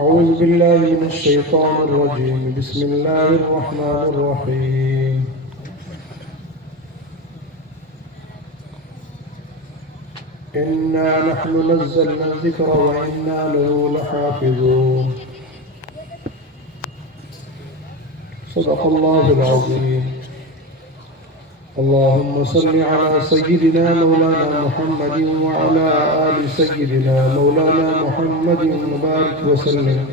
أعوذ بالله من الشيطان الرجيم. بسم الله الرحمن الرحيم. إنا نحن نزلنا الذكر وإنا له لحافظون. صدق الله العظيم. اللهم صل على سيدنا مولانا محمد وعلى آل سيدنا مولانا محمد وبارك وسلم.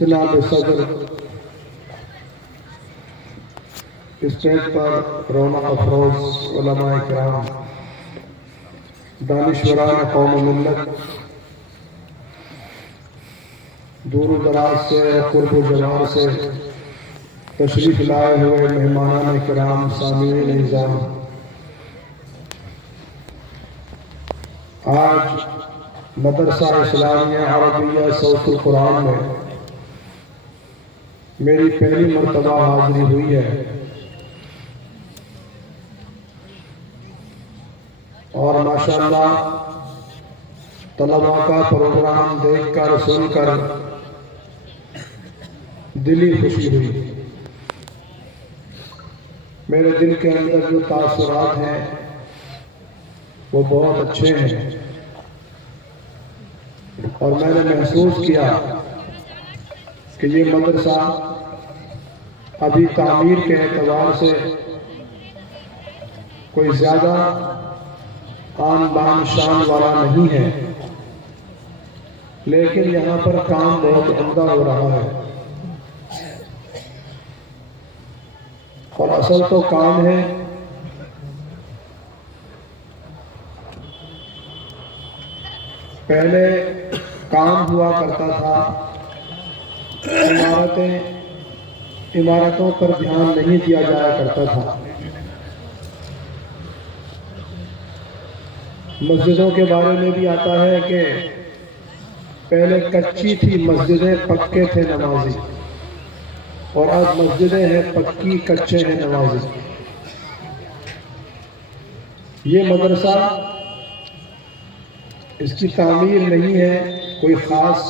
جناب صدر اسٹیج پر رونق افروز علماء کرام، دانشوران قوم و ملت، دور و دراز سے قرب و جوار سے تشریف لائے ہوئے مہمانان کرام، سامعین نظام، آج مدرسہ اسلامیہ عربیہ صوت القرآن میں میری پہلی مرتبہ حاضری ہوئی ہے، اور ماشاءاللہ طلباء کا پروگرام دیکھ کر سن کر دلی خوشی ہوئی۔ میرے دل کے اندر جو تاثرات ہیں وہ بہت اچھے ہیں، اور میں نے محسوس کیا کہ یہ مدرسہ ابھی تعمیر کے اعتبار سے کوئی زیادہ آن بان شان والا نہیں ہے، لیکن یہاں پر کام بہت عمدہ ہو رہا ہے، اور اصل تو کام ہے پہلے کام ہوا کرتا تھا، عمارتوں پر دھیان نہیں دیا جایا کرتا تھا۔ مسجدوں کے بارے میں بھی آتا ہے کہ پہلے کچی تھی مسجدیں، پکے تھے نمازی، اور آج مسجدیں ہیں پکی، کچے ہیں نمازی۔ یہ مدرسہ اس کی تعمیر نہیں ہے کوئی خاص،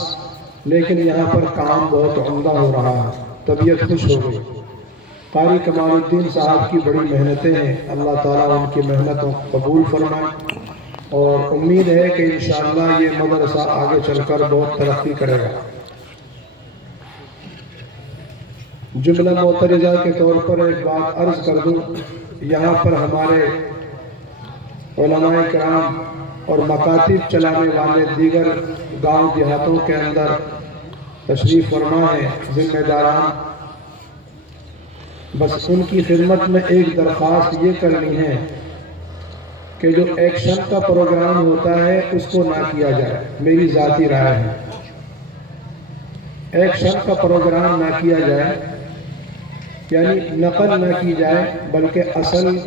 لیکن یہاں پر کام بہت عمدہ ہو رہا ہے، طبیعت خوش ہو گئی۔ قاری کمال الدین صاحب کی بڑی محنتیں ہیں، اللہ تعالیٰ ان کی محنتوں کو قبول فرمائے، اور امید ہے کہ انشاءاللہ یہ مدرسہ آگے چل کر بہت ترقی کرے گا۔ جملہ معترضہ کے طور پر ایک بات عرض کر دوں، یہاں پر ہمارے علماء کرام اور مکاتب چلانے والے دیگر گاؤں دیہاتوں کے اندر تشریف فرما ہیں، ذمہ داران، بس ان کی خدمت میں ایک درخواست یہ کرنی ہے کہ جو ایکشن کا پروگرام ہوتا ہے اس کو نہ کیا جائے، میری ذاتی رائے ہے۔ ایکشن کا پروگرام نہ کیا جائے، یعنی نقل نہ کی جائے، بلکہ اصل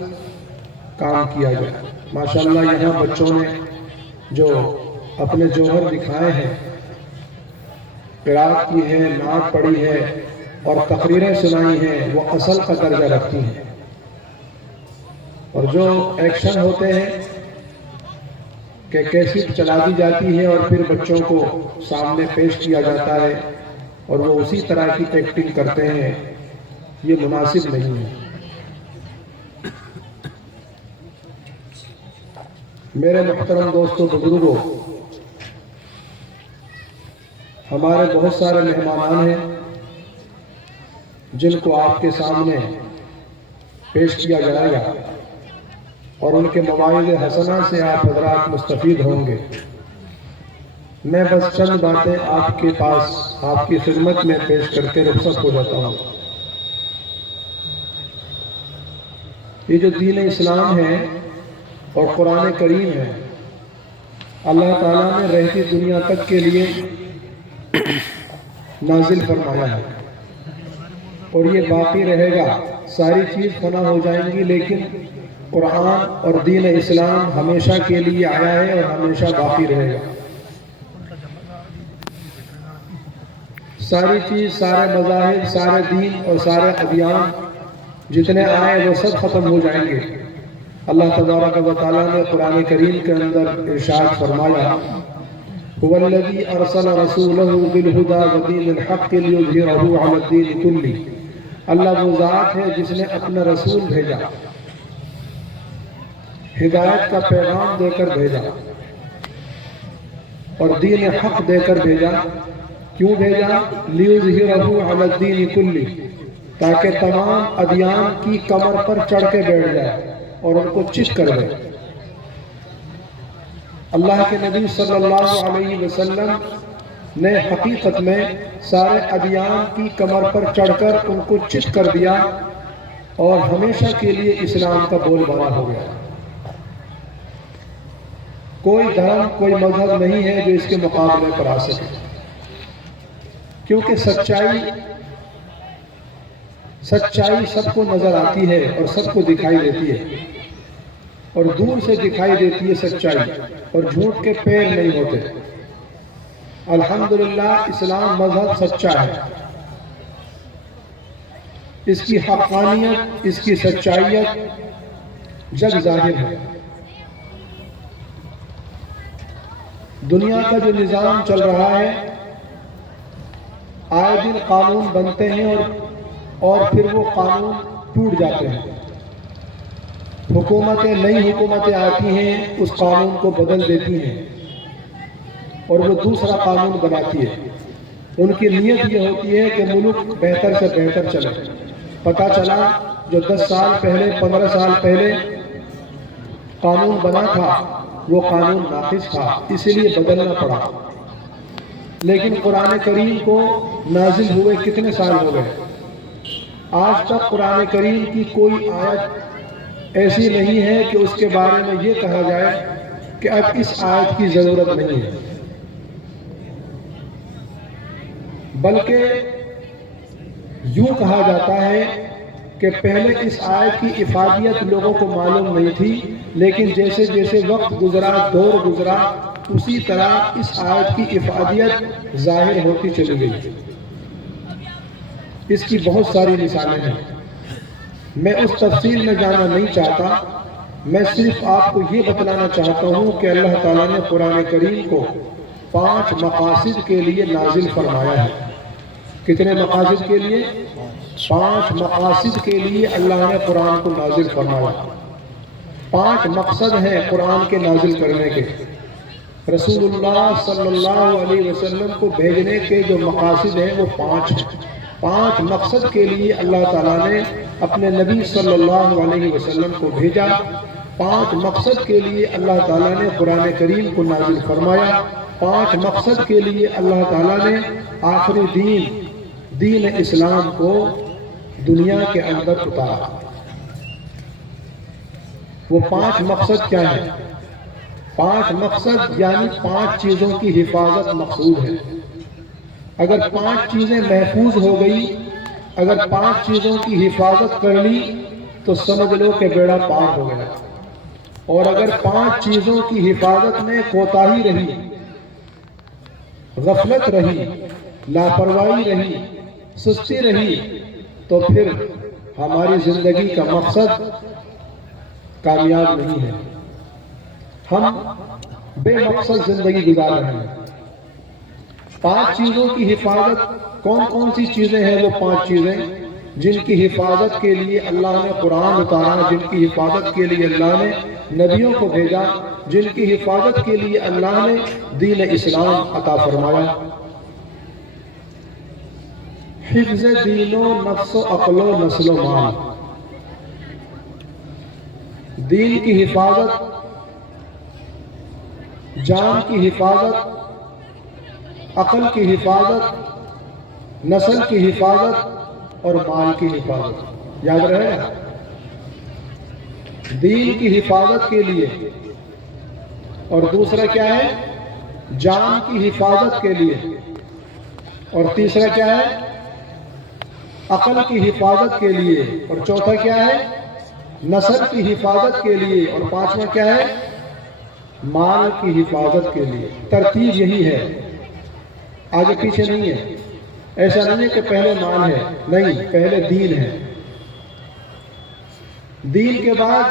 کام کیا جائے۔ ماشاءاللہ یہاں بچوں نے جو اپنے جوہر دکھائے ہیں، قرات کی ہے، نعت پڑھی ہے اور تقریریں سنائی ہیں، وہ اصل کا درجہ رکھتی ہیں۔ اور جو ایکشن ہوتے ہیں کہ کیسٹ چلا دی جاتی ہے اور پھر بچوں کو سامنے پیش کیا جاتا ہے اور وہ اسی طرح کی ایکٹنگ کرتے ہیں، یہ مناسب نہیں ہے۔ میرے محترم دوستو، بزرگوں، ہمارے بہت سارے مہمانان ہیں جن کو آپ کے سامنے پیش کیا جائے گا، اور ان کے مواعظ حسنہ سے آپ حضرات مستفید ہوں گے۔ میں بس چند باتیں آپ کے پاس، آپ کی خدمت میں پیش کر کے رخصت ہو جاتا ہوں۔ یہ جو دین اسلام ہے اور قرآن کریم ہے، اللہ تعالیٰ نے رہتی دنیا تک کے لیے نازل فرمایا ہے، اور یہ باقی رہے گا۔ ساری چیز فنا ہو جائیں گی، لیکن قرآن اور دین اسلام ہمیشہ کے لیے آیا ہے اور ہمیشہ باقی رہے گا۔ ساری چیز، سارے مذاہب، سارے دین اور سارے ادیان جتنے آئے وہ سب ختم ہو جائیں گے، اللہ تبارک و تعالیٰ نے قرآن کریم کے اندر ارشاد فرمایا هو الذی ارسل رسولہ بالہدی ودین الحق لیظہرہ علی الدین کلہ، اللہ وہ ذات ہے جس نے اپنا رسول بھیجا، ہدایت کا پیغام دے کر بھیجا اور دین حق دے کر بھیجا۔ کیوں بھیجا؟ لیظہرہ علی الدین کلہ، تاکہ تمام ادیان کی کمر پر چڑھ کے بیٹھ جائے اور ان کو چت کر دے۔ اللہ کے نبی صلی اللہ علیہ وسلم نے حقیقت میں سارے ادیان کی کمر پر چڑھ کر ان کو چت کر دیا اور ہمیشہ کے لیے اسلام کا بول بالا ہو گیا۔ کوئی دھرم، کوئی مذہب نہیں ہے جو اس کے مقابلے پر آ سکے، کیونکہ سچائی سب کو نظر آتی ہے اور سب کو دکھائی دیتی ہے، اور دور سے دکھائی دیتی ہے سچائی، اور جھوٹ کے پیر نہیں ہوتے۔ الحمدللہ اسلام مذہب سچا ہے، اس کی حقانیت، اس کی سچائیت جگ ظاہر ہے۔ دنیا کا جو نظام چل رہا ہے، آئے دن قانون بنتے ہیں اور پھر وہ قانون ٹوٹ جاتے ہیں۔ نئی حکومتیں آتی ہیں، اس قانون کو بدل دیتی ہیں اور وہ دوسرا قانون بناتی ہے۔ ان کی نیت یہ ہوتی ہے کہ ملک بہتر سے بہتر چلے۔ پتہ چلا جو 10 سال پہلے، 15 سال پہلے قانون بنا تھا وہ قانون ناقص تھا، اس لیے بدلنا پڑا۔ لیکن قرآن کریم کو نازل ہوئے کتنے سال ہو گئے؟ آج تک قرآن کریم کی کوئی آیت ایسی نہیں ہے کہ اس کے بارے میں یہ کہا جائے کہ اب اس آیت کی ضرورت نہیں ہے، بلکہ یوں کہا جاتا ہے کہ پہلے اس آیت کی افادیت لوگوں کو معلوم نہیں تھی، لیکن جیسے جیسے وقت گزرا، دور گزرا، اسی طرح اس آیت کی افادیت ظاہر ہوتی چلی گئی۔ اس کی بہت ساری مثالیں ہیں، میں اس تفصیل میں جانا نہیں چاہتا، میں صرف آپ کو یہ بتلانا چاہتا ہوں کہ اللہ تعالیٰ نے قرآن کریم کو 5 مقاصد کے لیے نازل فرمایا ہے۔ کتنے مقاصد کے لیے؟ 5 مقاصد کے لیے اللہ نے قرآن کو نازل فرمایا۔ 5 مقصد ہیں قرآن کے نازل کرنے کے۔ رسول اللہ صلی اللہ علیہ وسلم کو بھیجنے کے جو مقاصد ہیں وہ 5 ہیں۔ 5 مقصد کے لیے اللہ تعالیٰ نے اپنے نبی صلی اللہ علیہ وسلم کو بھیجا۔ 5 مقصد کے لیے اللہ تعالیٰ نے قرآن کریم کو نازل فرمایا۔ 5 مقصد کے لیے اللہ تعالیٰ نے آخری دین اسلام کو دنیا کے اندر اتارا۔ وہ 5 مقصد کیا ہیں؟ 5 مقصد یعنی 5 چیزوں کی حفاظت مقصود ہے۔ اگر 5 چیزیں محفوظ ہو گئی، اگر 5 چیزوں کی حفاظت کر لی تو سمجھ لو کہ بیڑا پار ہو گیا، اور اگر 5 چیزوں کی حفاظت میں کوتاہی رہی، غفلت رہی، لاپرواہی رہی، سستی رہی، تو پھر ہماری زندگی کا مقصد کامیاب نہیں ہے، ہم بے مقصد زندگی گزار رہے ہیں۔ 5 چیزوں کی حفاظت کون کون سی چیزیں ہیں؟ وہ 5 چیزیں جن کی حفاظت کے لیے اللہ نے قرآن اتارا، جن کی حفاظت کے لیے اللہ نے نبیوں کو بھیجا، جن کی حفاظت کے لیے اللہ نے دین اسلام عطا فرمایا۔ حفظ دین و نفس و عقل و نسل و مال، دین کی حفاظت، جان کی حفاظت، عقل کی حفاظت، نسل کی حفاظت اور مال کی حفاظت۔ یاد رہے گا، دین کی حفاظت کے لیے، اور دوسرا کیا ہے؟ جان کی حفاظت کے لیے، اور تیسرا کیا ہے؟ عقل کی حفاظت کے لیے، اور چوتھا کیا ہے؟ نسل کی حفاظت کے لیے، اور 5واں کیا ہے؟ مال کی حفاظت کے لیے۔ ترتیب یہی ہے، آگے پیچھے نہیں ہے۔ ایسا نہیں ہے کہ پہلے مال ہے، نہیں، پہلے دین ہے، دین کے بعد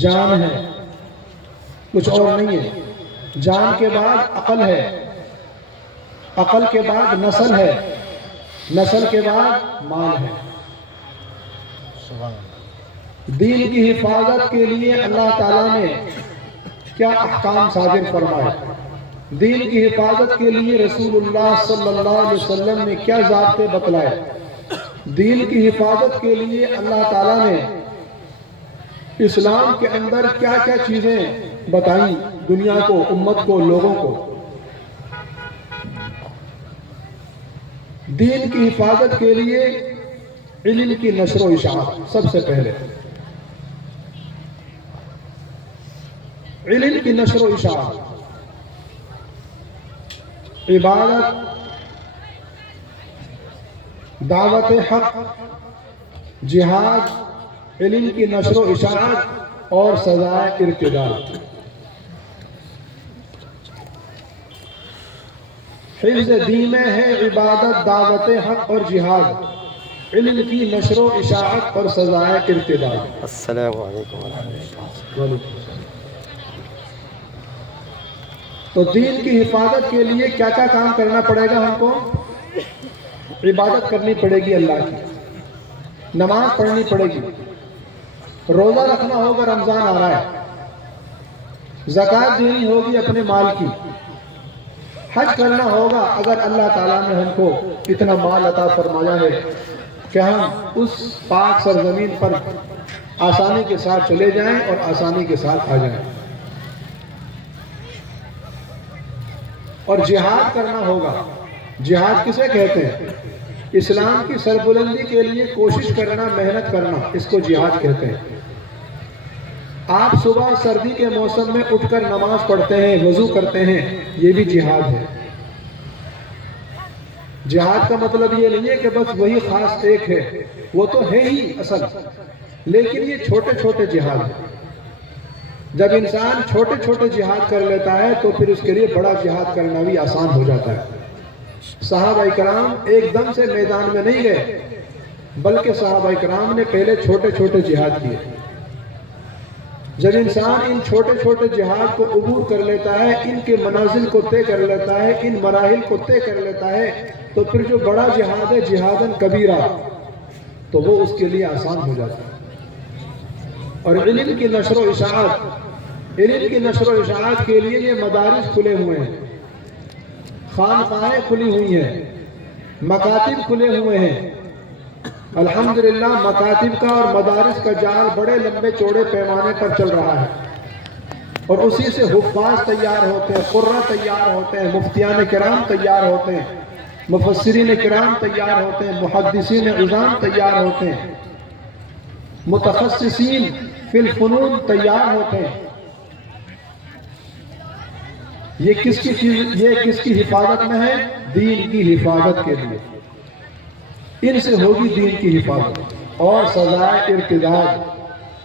جان ہے، کچھ اور نہیں ہے۔ جان کے بعد عقل ہے، عقل کے بعد نسل ہے، نسل کے بعد مال ہے۔ دین کی حفاظت کے لیے اللہ تعالیٰ نے کیا احکام صادر فرمائے، دین کی حفاظت کے لیے رسول اللہ صلی اللہ علیہ وسلم نے کیا ضابطے بتلائے، دین کی حفاظت کے لیے اللہ تعالیٰ نے اسلام کے اندر کیا کیا چیزیں بتائیں دنیا کو، امت کو، لوگوں کو۔ دین کی حفاظت کے لیے علم کی نشر و اشاعت، سب سے پہلے علم کی نشر و اشاعت، عبادت، دعوت حق، جہاد، علم کی نشر و اشاعت اور سزائے ارتداد۔ حفظ دین میں ہے عبادت، دعوت حق اور جہاد، علم کی نشر و اشاعت اور سزائے ارتداد۔ السلام علیکم ورحمۃ اللہ۔ تو دین کی حفاظت کے لیے کیا کیا کام کرنا پڑے گا ہم کو؟ عبادت کرنی پڑے گی اللہ کی، نماز پڑھنی پڑے گی، روزہ رکھنا ہوگا، رمضان آ رہا ہے، زکوٰۃ دینی ہوگی اپنے مال کی، حج کرنا ہوگا اگر اللہ تعالیٰ نے ہم کو اتنا مال عطا فرمایا ہے کہ ہم اس پاک سرزمین پر آسانی کے ساتھ چلے جائیں اور آسانی کے ساتھ آ جائیں۔ اور جہاد کرنا ہوگا۔ جہاد کسے کہتے ہیں؟ اسلام کی سربلندی کے لیے کوشش کرنا، محنت کرنا، اس کو جہاد کہتے ہیں۔ آپ صبح سردی کے موسم میں اٹھ کر نماز پڑھتے ہیں، وضو کرتے ہیں، یہ بھی جہاد ہے۔ جہاد کا مطلب یہ نہیں ہے کہ بس وہی خاص ایک ہے، وہ تو ہے ہی اصل، لیکن یہ چھوٹے چھوٹے جہاد ہیں۔ جب انسان چھوٹے چھوٹے جہاد کر لیتا ہے تو پھر اس کے لیے بڑا جہاد کرنا بھی آسان ہو جاتا ہے۔ صحابہ کرام ایک دم سے میدان میں نہیں گئے، بلکہ صحابہ کرام نے پہلے چھوٹے چھوٹے جہاد کیے۔ جب انسان ان چھوٹے چھوٹے جہاد کو عبور کر لیتا ہے، ان کے منازل کو طے کر لیتا ہے، ان مراحل کو طے کر لیتا ہے، تو پھر جو بڑا جہاد ہے، جہادن کبیرہ، تو وہ اس کے لیے آسان ہو جاتا ہے۔ اور علم کی نشر و اشاعت، علم کی نشر و اشاعت کے لیے یہ مدارس کھلے ہوئے ہیں، خانقاہیں کھلی ہوئی ہیں، مکاتب کھلے ہوئے ہیں۔ الحمدللہ مکاتب کا اور مدارس کا جال بڑے لمبے چوڑے پیمانے پر چل رہا ہے، اور اسی سے حفاظ تیار ہوتے ہیں، قرہ تیار ہوتے ہیں، مفتیان کرام تیار ہوتے ہیں، مفسرین کرام تیار ہوتے ہیں، محدثین عظام تیار ہوتے ہیں، متخصصین فی الفنون تیار ہوتے ہیں۔ یہ کس کی چیز، یہ کس کی حفاظت میں ہے؟ دین کی حفاظت کے لیے۔ ان سے ہوگی دین کی حفاظت۔ اور سزائے ارتداد،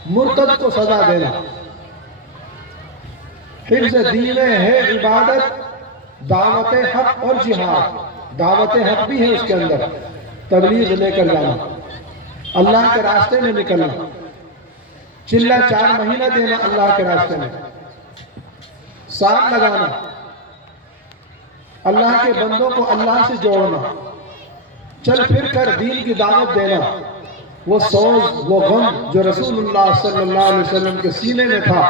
مرتد کو سزا دینا۔ حفظ دین میں ہے عبادت، دعوت حق اور جہاد۔ دعوت حق بھی ہے اس کے اندر، تبلیغ لے کر جانا، اللہ کے راستے میں نکلنا، چلہ 4 مہینہ دینا اللہ کے راستے میں، سال لگانا، اللہ کے بندوں کو اللہ سے جوڑنا، چل پھر کر دین کی دعوت دینا۔ وہ سوز، وہ غم جو رسول اللہ صلی اللہ علیہ وسلم کے سینے میں تھا،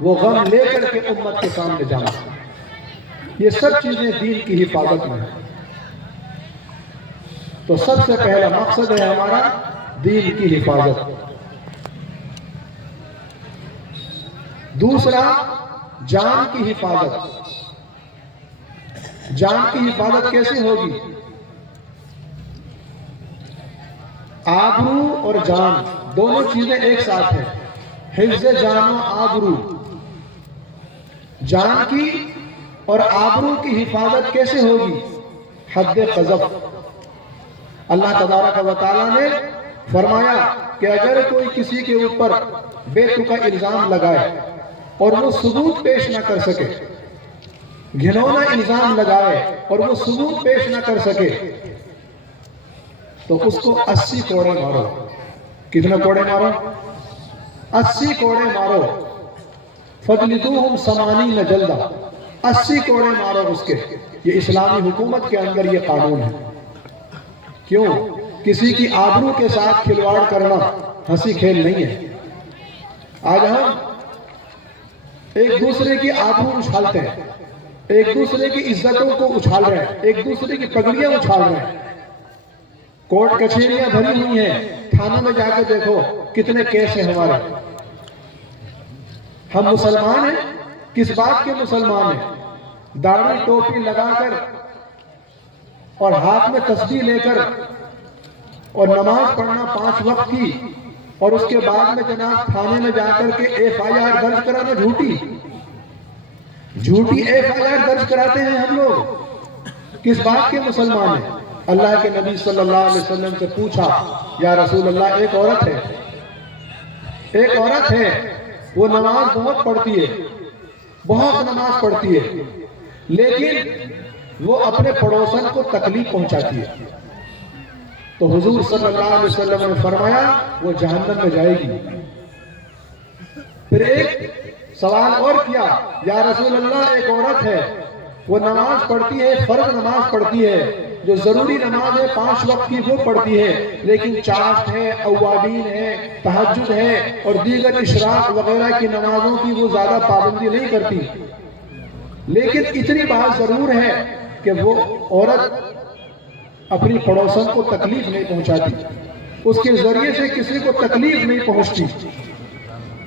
وہ غم لے کر کے امت کے سامنے جانا، یہ سب چیزیں دین کی حفاظت میں ہیں۔ تو سب سے پہلا مقصد ہے ہمارا دین کی حفاظت۔ دوسرا، جان کی حفاظت۔ جان کی حفاظت کیسے ہوگی؟ آبرو اور جان دونوں چیزیں ایک ساتھ ہیں۔ حفظ جان و آبرو، جان کی اور آبرو کی حفاظت کیسے ہوگی؟ حد قذف۔ اللہ تبارک و تعالیٰ نے فرمایا کہ اگر کوئی کسی کے اوپر بے تکا الزام لگائے اور وہ ثبوت پیش نہ کر سکے، گھنونا الزام لگائے اور وہ ثبوت پیش نہ کر سکے، تو اس کو 80 کوڑے مارو۔ کتنے کوڑے مارو؟ 80 کوڑے مارو، فجلدوہم 80 جلدہ، 80 کوڑے مارو اس کے۔ یہ اسلامی حکومت کے اندر یہ قانون ہے۔ کیوں؟ کسی کی آبرو کے ساتھ کھلواڑ کرنا ہنسی کھیل نہیں ہے۔ آج ہم ایک دوسرے کی آبرو اچھالتے ہیں، ایک دوسرے کی عزتوں کو اچھال رہے ہیں، ایک دوسرے کی پگڑیاں اچھال رہے ہیں۔ کورٹ کچہریاں بھری ہوئی ہیں، تھانہ میں جا کے دیکھو کتنے کیس ہیں ہمارے۔ ہم مسلمان ہیں، کس بات کے مسلمان ہیں؟ داڑھی ٹوپی لگا کر اور ہاتھ میں تسبیح لے کر اور نماز پڑھنا 5 وقت کی، اور اس کے بعد میں جناب تھانے میں جا کر کے FIR درج کرانا جھوٹی FIR درج کراتے ہیں ہم لوگ۔ کس بات کے مسلمان ہیں؟ اللہ کے نبی صلی اللہ علیہ وسلم سے پوچھا، یا رسول اللہ ایک عورت ہے وہ نماز بہت پڑھتی ہے، بہت نماز پڑھتی ہے، لیکن وہ اپنے پڑوسن کو تکلیف پہنچاتی ہے۔ تو حضور صلی اللہ علیہ وسلم نے فرمایا وہ جہنم میں جائے گی۔ پھر ایک سوال اور کیا، یا رسول اللہ ایک عورت ہے وہ نماز پڑھتی ہے، فرض نماز پڑھتی ہے، جو ضروری نماز ہے 5 وقت کی وہ پڑھتی ہے، لیکن چاشت ہے، اوابین ہے، تہجد ہے اور دیگر اشراق وغیرہ کی نمازوں کی وہ زیادہ پابندی نہیں کرتی، لیکن اتنی بات ضرور ہے کہ وہ عورت اپنی پڑوسن کو تکلیف نہیں پہنچاتی، اس کے ذریعے سے کسی کو تکلیف نہیں پہنچتی،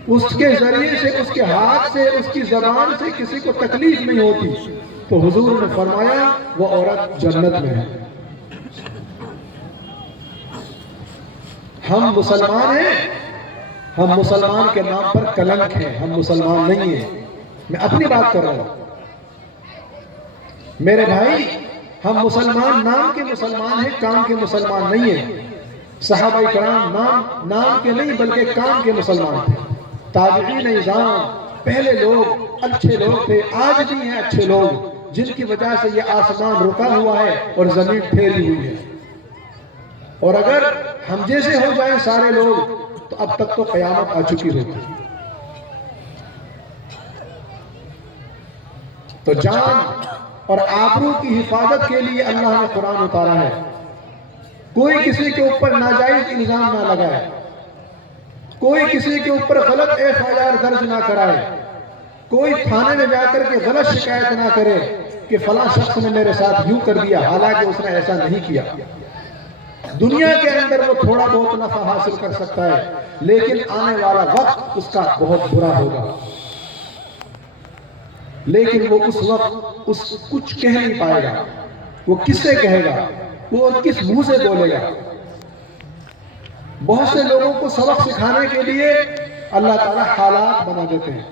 اس کے ذریعے سے، اس کے ہاتھ سے، اس کی زبان سے کسی کو تکلیف نہیں ہوتی۔ تو حضور نے فرمایا وہ عورت جنت میں ہے۔ ہم مسلمان ہیں، ہم مسلمان کے نام پر کلنک ہیں، ہم مسلمان نہیں ہیں۔ میں اپنی بات کر رہا ہوں میرے بھائی، ہم مسلمان نام کے مسلمان ہیں، کام کے مسلمان نہیں ہیں۔ صحابہ کرام نام کے نہیں بلکہ کام کے مسلمان تھے۔ تابعین نظام پہلے لوگ اچھے لوگ تھے، آج بھی ہیں اچھے لوگ، جن کی وجہ سے یہ آسمان رکا ہوا ہے اور زمین پھیلی ہوئی ہے۔ اور اگر ہم جیسے ہو جائیں سارے لوگ تو اب تک تو قیامت آ چکی ہوتی۔ تو جان اور آبرو کی حفاظت کے لیے اللہ نے قرآن اتارا ہے۔ کوئی کسی کے اوپر ناجائز الزام نہ لگائے، کوئی کسی کے اوپر غلط FIR درج نہ کرائے، کوئی تھانے میں جا کر کے غلط شکایت نہ کرے کہ فلاں شخص نے میرے ساتھ یوں کر دیا، حالانکہ اس نے ایسا نہیں کیا۔ دنیا کے اندر وہ تھوڑا بہت نفع حاصل کر سکتا ہے، لیکن آنے والا وقت اس کا بہت برا ہوگا، لیکن وہ اس وقت کچھ کہہ نہیں پائے گا۔ وہ کس سے کہے گا؟ وہ کس منہ سے بولے گا؟ بہت سے لوگوں کو سبق سکھانے کے لیے اللہ تعالیٰ حالات بنا دیتے ہیں۔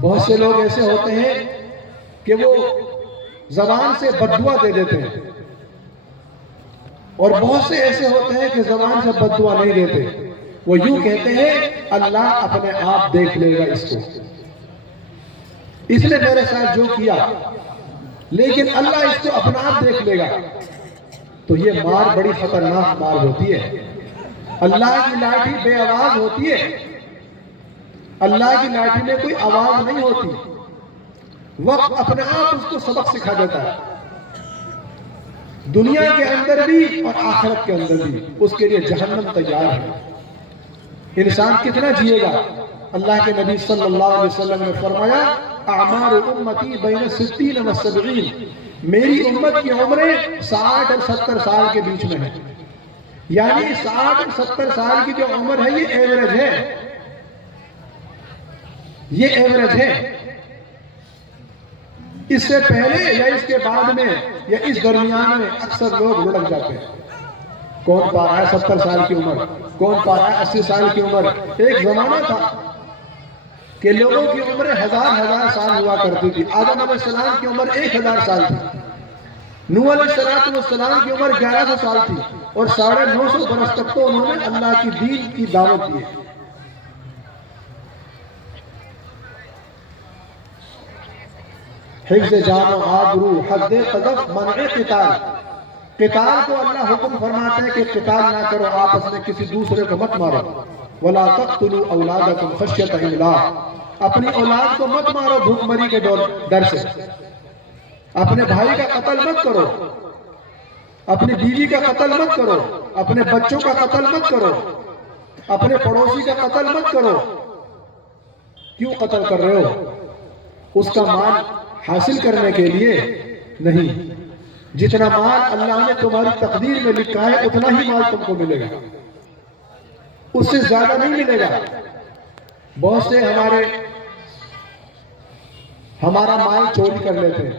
بہت سے لوگ ایسے ہوتے ہیں کہ وہ زبان سے بد دعا دے دیتے ہیں، اور بہت سے ایسے ہوتے ہیں کہ زبان سے بد دعا نہیں دیتے، وہ یوں کہتے ہیں اللہ اپنے آپ دیکھ لے گا اس کو، اس نے میرے ساتھ جو کیا، لیکن اللہ اس کو اپنا آپ دیکھ لے گا۔ تو یہ مار بڑی خطرناک مار ہوتی ہے۔ اللہ کی لاٹھی بے آواز ہوتی ہے، اللہ کی لاٹھی میں کوئی آواز نہیں ہوتی، وقت اپنے آپ اس کو سبق سکھا دیتا ہے، دنیا کے اندر بھی اور آخرت کے اندر بھی اس کے لیے جہنم تیار ہے۔ انسان کتنا جیے گا؟ اللہ کے نبی صلی اللہ علیہ وسلم نے فرمایا اعمار امتی بین 60 و 70، میری امت کی عمریں 60 اور 70 سال کے بیچ میں ہیں، یعنی 60 اور 70 سال کی جو عمر ہے یہ ایوریج ہے، یہ ایوریج ہے۔ اس سے پہلے یا اس کے بعد میں یا اس درمیان میں اکثر لوگ لڑک جاتے ہیں۔ کون پا رہا ہے 70 سال کی عمر، کون پا رہا ہے 80 سال کی عمر۔ ایک زمانہ تھا کہ لوگوں کی عمریں ہزار سال ہوا کرتی تھی۔ آدم علیہ السلام کی عمر 1000 سال تھی، نوح علیہ السلام کی عمر 1100 سال تھی، اور 950 برس تک تو انہوں نے اللہ کی دین کی دعوت دی۔ حفظ جان و آبرو، حد قذف، منع قتال۔ قتال کو اللہ حکم فرماتے ہیں کہ قتال نہ کرو، آپس میں کسی دوسرے کو مت مارو۔ ولا تقتلوا اولادکم خشیۃ املاق، اپنی اولاد کو مت مارو بھوک مری کے ڈر سے، اپنے بھائی کا قتل مت کرو، اپنی بیوی کا قتل مت کرو، اپنے بچوں کا قتل مت کرو، اپنے پڑوسی کا قتل مت کرو۔ کیوں قتل کر رہے ہو؟ اس کا مال حاصل کرنے کے لیے نہیں، جتنا مال اللہ نے تمہاری تقدیر میں لکھا ہے اتنا ہی مال تم کو ملے گا، اس سے زیادہ نہیں ملے گا۔ بہت سے ہمارا مال چوری کر لیتے ہیں،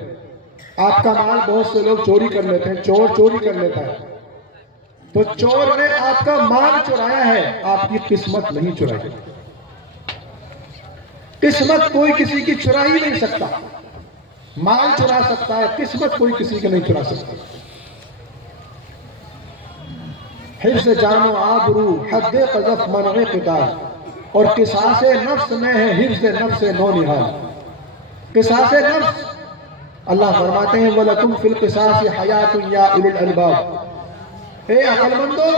آپ کا مال بہت سے لوگ چوری کر لیتے ہیں، چور چوری کر لیتا ہے، تو چور نے آپ کا مال چرایا ہے، آپ کی قسمت نہیں چرائی۔ قسمت کوئی کسی کی چرا ہی نہیں سکتا، مال چرا سکتا ہے، قسمت کوئی کسی کی نہیں چرا سکتا۔ حفظ جان و آبرو، حد قذف، منع قتال، اور قصاص نفس میں ہے حفظ نفس نو نہال۔ قصاص نفس، اللہ فرماتے ہیں وَلَكُمْ فِي الْقِصَاصِ حَيَاةٌ يَا أُولِي الْأَلْبَابِ، اے عقل مندو،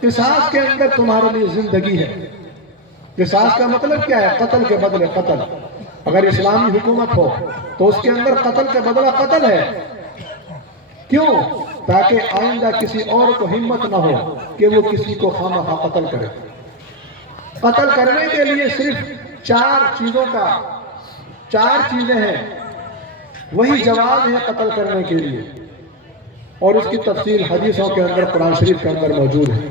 قصاص کے اندر تمہارے لیے زندگی ہے۔ قصاص کا مطلب کیا ہے؟ قتل کے بدلے قتل۔ اگر اسلامی حکومت ہو تو اس کے اندر قتل کے بدلہ قتل ہے۔ کیوں؟ تاکہ آئندہ کسی اور کو ہمت نہ ہو کہ وہ کسی کو خواہ قتل کرے۔ قتل کرنے کے لیے صرف چار چیزیں ہیں، وہی جواز ہے قتل کرنے کے لیے، اور اس کی تفصیل حدیثوں کے اندر، قرآن شریف کے اندر موجود ہے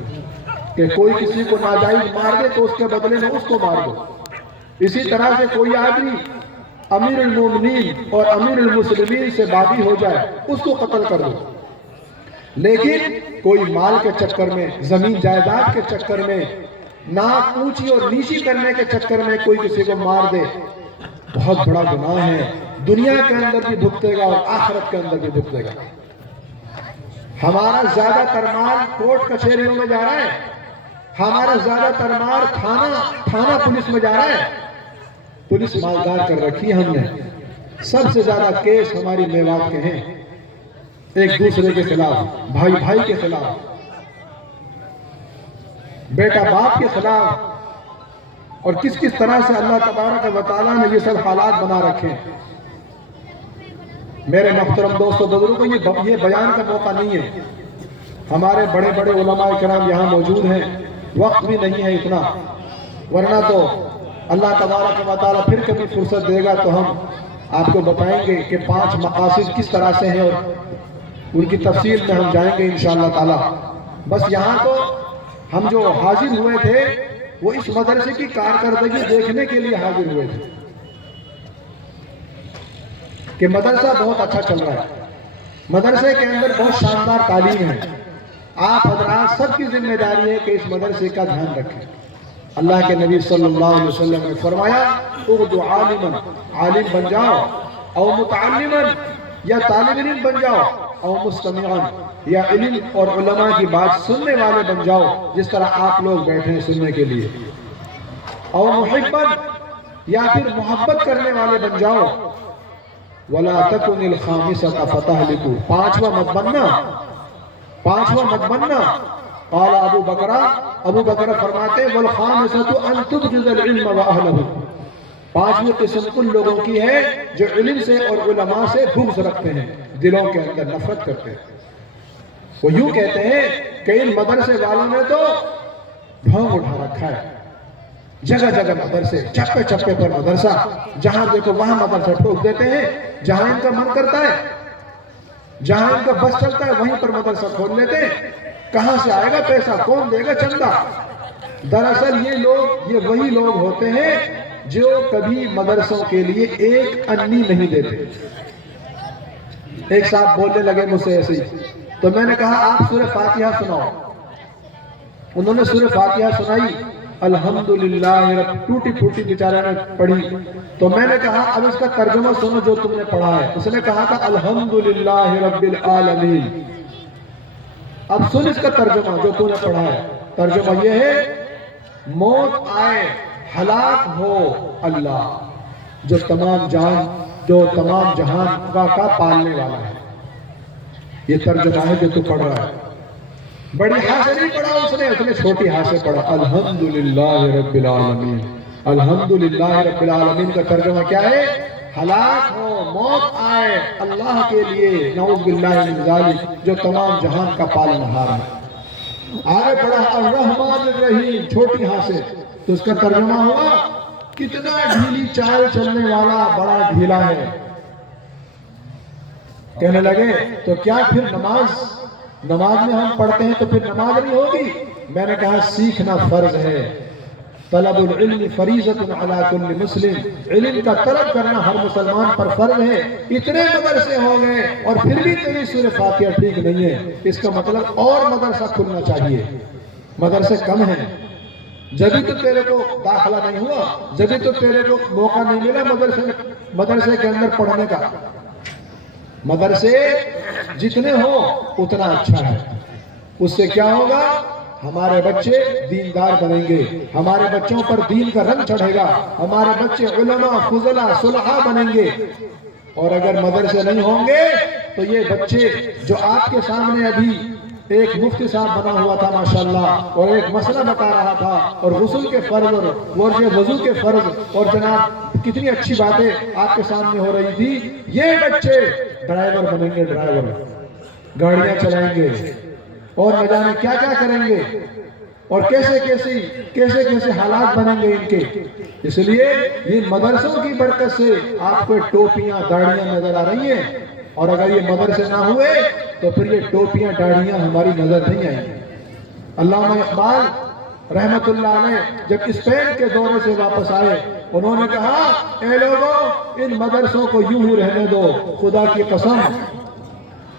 کہ کوئی کسی کو ناجائز مار دے تو اس کے بدلے میں اس کو مار دو۔ اسی طرح سے کوئی آدمی امیر المومنین اور امیر المسلمین سے باغی ہو جائے، اس کو قتل کر دو۔ لیکن کوئی مال کے چکر میں، زمین جائیداد کے چکر میں، ناک اونچی اور نیچی کرنے کے چکر میں کوئی کسی کو مار دے، بہت بڑا گناہ ہے، دنیا کے اندر بھی بھگتے گا اور آخرت کے اندر بھی بھگتے گا۔ ہمارا زیادہ تر مال کورٹ کچہریوں میں جا رہا ہے، ہمارا زیادہ تر مال تھانہ پولیس میں جا رہا ہے۔ پولیس مالدار کر رکھی ہم نے، سب سے زیادہ کیس ہماری میوات کے ہیں، ایک دوسرے کے خلاف، بھائی بھائی کے خلاف، بیٹا باپ کے خلاف، اور کس طرح سے اللہ تبارک و تعالیٰ نے یہ سب حالات بنا رکھے ہیں۔ میرے محترم دوستو بزرگوں، یہ بیان کا موقع نہیں ہے، ہمارے بڑے بڑے علماء کرام یہاں موجود ہیں، وقت بھی نہیں ہے اتنا، ورنہ تو اللہ تبارک و تعالیٰ پھر کبھی فرصت دے گا تو ہم آپ کو بتائیں گے کہ 5 مقاصد کس طرح سے ہیں، اور ان کی تفصیل میں ہم جائیں گے انشاءاللہ تعالیٰ۔ بس یہاں تو ہم جو حاضر ہوئے تھے وہ اس مدرسے کی کارکردگی دیکھنے کے لیے حاضر ہوئے تھے کہ مدرسہ بہت اچھا چل رہا ہے، مدرسے کے اندر بہت شاندار تعلیم ہے۔ آپ حضرات سب کی ذمہ داری ہے کہ اس مدرسے کا دھیان رکھیں۔ اللہ کے نبی صلی اللہ علیہ وسلم نے فرمایا اغدو عالما، عالم بن جاؤ، او متعلما، یا طالب علم بن جاؤ، او مستمعا، یا علم اور علماء کی بات سننے والے بن جاؤ، جس طرح آپ لوگ بیٹھے ہیں سننے کے لیے، او محبا، یا پھر محبت کرنے والے بن جاؤ، ولا تکن الخامسۃ فتہلکوا، پانچواں مت بننا۔ قال ابو بکر فرماتے والخامسۃ ان تبغض العلم واہلہ، پانچویں قسم ان لوگوں کی ہے جو علم سے اور علماء سے بغض رکھتے ہیں، دلوں کے اندر نفرت کرتے ہیں۔ وہ یوں کہتے ہیں کہ ان مدرسے والوں نے تو ڈھونگ اٹھا رکھا ہے، جگہ جگہ مدرسے، چپے چپے پر مدرسہ، جہاں دیکھو وہاں مدرسہ ٹھوک دیتے ہیں، جہاں ان کا من کرتا ہے، جہاں ان کا بس چلتا ہے وہیں پر مدرسہ کھول لیتے ہیں۔ کہاں سے آئے گا پیسہ، کون دے گا چندہ؟ دراصل یہ وہی لوگ ہوتے ہیں جو کبھی مدرسوں کے لیے ایک انی نہیں دیتے۔ ایک صاحب بولنے لگے مجھ سے ایسے ہی، تو میں نے کہا آپ سورہ فاتحہ سناؤ۔ انہوں نے سورہ فاتحہ سنائی، الحمدللہ رب، ٹوٹی پھوٹی بیچارے نے پڑھی، تو میں نے کہا اب اس کا ترجمہ سنو جو تم نے پڑھا ہے۔ اس نے کہا تھا الحمدللہ رب العالمین، اب سن اس کا ترجمہ جو تم نے پڑھا ہے۔ ترجمہ یہ ہے موت آئے، ہلاک ہو اللہ جو تمام جہان کا پالنے والا ہے۔ یہ ترجمہ ہے جو تو پڑھ رہا ہے۔ بڑی ہاں سے نہیں پڑھا اس نے چھوٹی ہاں سے پڑھا الحمدللہ رب العالمین۔ الحمدللہ رب العالمین کا ترجمہ کیا ہے؟ ہلاک ہو، موت آئے اللہ کے لیے، نعوذ باللہ من ذالک، جو تمام جہان کا پالنہار ہے۔ آگے پڑھا الرحمن الرحیم، چھوٹی ہاں سے، تو اس کا ترجمہ ہوا کتنا ڈھیلی چال چلنے والا بڑا ڈھیلا ہے۔ کہنے لگے تو کیا پھر نماز میں ہم پڑھتے ہیں تو پھر نماز نہیں ہوگی؟ میں نے کہا سیکھنا فرض ہے، طلب العلم فریضۃ علی کل مسلم، علم کا طلب کرنا ہر مسلمان پر فرض ہے۔ اتنے مدرسے ہو گئے اور پھر بھی تیری سورہ فاتحہ ٹھیک نہیں ہے، اس کا مطلب اور مدرسہ کھلنا چاہیے۔ مدرسے کم ہیں، جبھی تو تیرے کو داخلہ نہیں ہوا، جبھی تو تیرے کو موقع نہیں ملا مدرسے کے اندر پڑھنے کا۔ مدرسے جتنے ہوں اتنا اچھا ہے، اس سے کیا ہوگا؟ ہمارے بچے دیندار بنیں گے، ہمارے بچوں پر دین کا رنگ چڑھے گا، ہمارے بچے علماء فضلاء صلحاء بنیں گے۔ اور اگر مدرسے نہیں ہوں گے تو یہ بچے جو آپ کے سامنے ابھی ایک مفتی صاحب بنا ہوا تھا ماشاءاللہ، اور ایک مسئلہ بتا رہا تھا، اور غسل کے فرض اور وضو کے فرض اور جناب کتنی اچھی باتیں آپ کے سامنے ہو رہی تھی، یہ بچے ڈرائیور بنیں گے، ڈرائیور گاڑیاں چلائیں گے اور نہ جانے کیا کیا کریں گے، اور کیسے حالات بنیں گے ان کے۔ اس لیے یہ مدرسوں کی برکت سے آپ کو ٹوپیاں داڑیاں نظر آ رہی ہیں، اور اگر یہ مدرسے نہ ہوئے تو پھر یہ ٹوپیاں داڑیاں ہماری نظر نہیں آئیں گی۔ علامہ اقبال رحمت اللہ علیہ جب اسپین کے دورے سے واپس آئے، انہوں نے کہا اے لوگوں ان مدرسوں کو یوں ہی رہنے دو، خدا کی قسم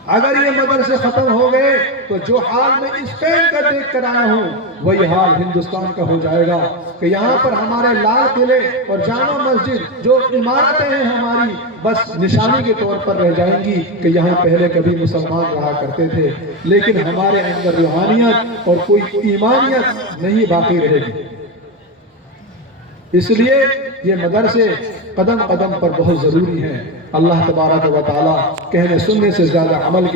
اگر یہ مدرسے ختم ہو گئے تو جو حال میں اسپین کا دیکھ کر آیا ہوں وہی حال ہندوستان کا ہو جائے گا، کہ یہاں پر ہمارے لال قلعے اور جامع مسجد جو عمارتیں ہیں ہماری بس نشانی کے طور پر رہ جائیں گی کہ یہاں پہلے کبھی مسلمان رہا کرتے تھے، لیکن ہمارے اندر روحانیت اور کوئی ایمانیت نہیں باقی رہے گی۔ اس لیے یہ مدرسے قدم قدم پر بہت ضروری ہیں۔ اللہ تبارک و تعالی کہنے سننے سے زیادہ عمل کی